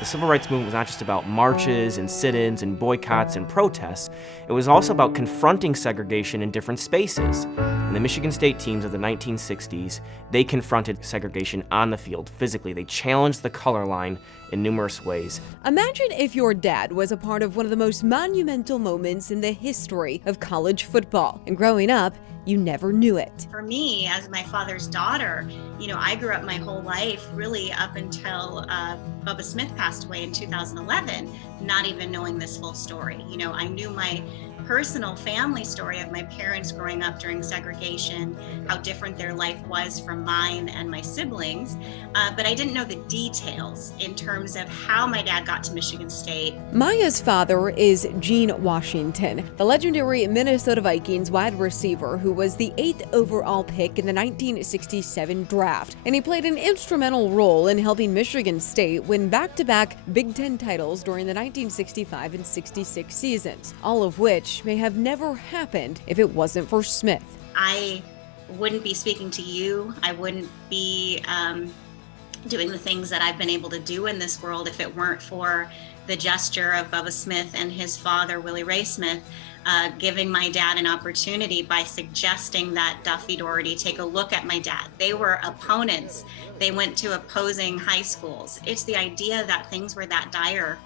The civil rights movement was not just about marches and sit-ins and boycotts and protests. It was also about confronting segregation in different spaces. In the Michigan State teams of the 1960s, they confronted segregation on the field physically. They challenged the color line in numerous ways. Imagine if your dad was a part of one of the most monumental moments in the history of college football, and growing up, you never knew it. For me, as my father's daughter, I grew up my whole life really up until Bubba Smith passed away in 2011, not even knowing this full story. I knew my personal family story of my parents growing up during segregation, how different their life was from mine and my siblings, but I didn't know the details in terms of how my dad got to Michigan State. Maya's father is Gene Washington, the legendary Minnesota Vikings wide receiver who was the 8th overall pick in the 1967 draft, and he played an instrumental role in helping Michigan State win back-to-back Big Ten titles during the 1965 and 66 seasons, all of which may have never happened if it wasn't for Smith. I wouldn't be speaking to you. I wouldn't be doing the things that I've been able to do in this world if it weren't for the gesture of Bubba Smith and his father, Willie Ray Smith, giving my dad an opportunity by suggesting that Duffy Daugherty take a look at my dad. They were opponents. They went to opposing high schools. It's the idea that things were that dire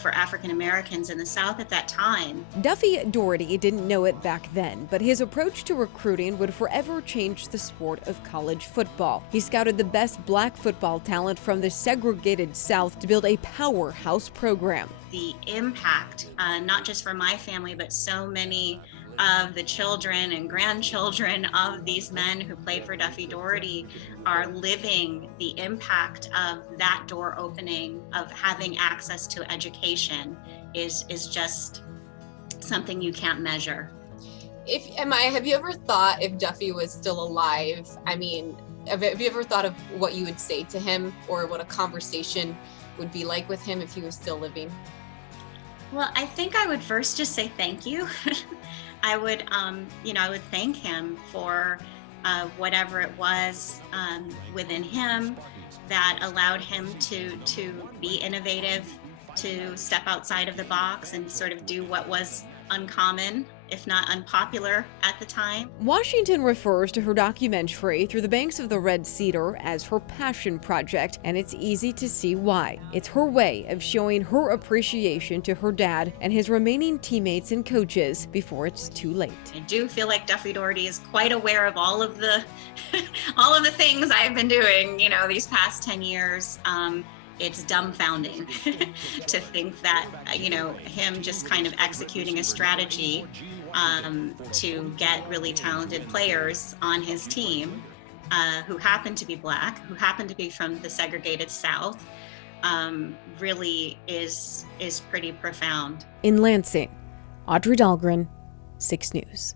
for African Americans in the South at that time. Duffy Daugherty didn't know it back then, but his approach to recruiting would forever change the sport of college football. He scouted the best black football talent from the segregated South to build a powerhouse program. The impact, not just for my family, but so many of the children and grandchildren of these men who played for Duffy Daugherty are living the impact of that door opening, of having access to education is just something you can't measure. Have you ever thought if Duffy was still alive? I mean, have you ever thought of what you would say to him or what a conversation would be like with him if he was still living? Well, I think I would first just say thank you. I would thank him for whatever it was within him that allowed him to be innovative, to step outside of the box and sort of do what was uncommon, if not unpopular at the time. Washington refers to her documentary Through the Banks of the Red Cedar as her passion project, and it's easy to see why. It's her way of showing her appreciation to her dad and his remaining teammates and coaches before it's too late. I do feel like Duffy Daugherty is quite aware of all of the all of the things I've been doing, these past 10 years. It's dumbfounding to think that, him just kind of executing a strategy to get really talented players on his team who happen to be black, who happen to be from the segregated South, really is pretty profound. In Lansing, Audrey Dahlgren, 6 News.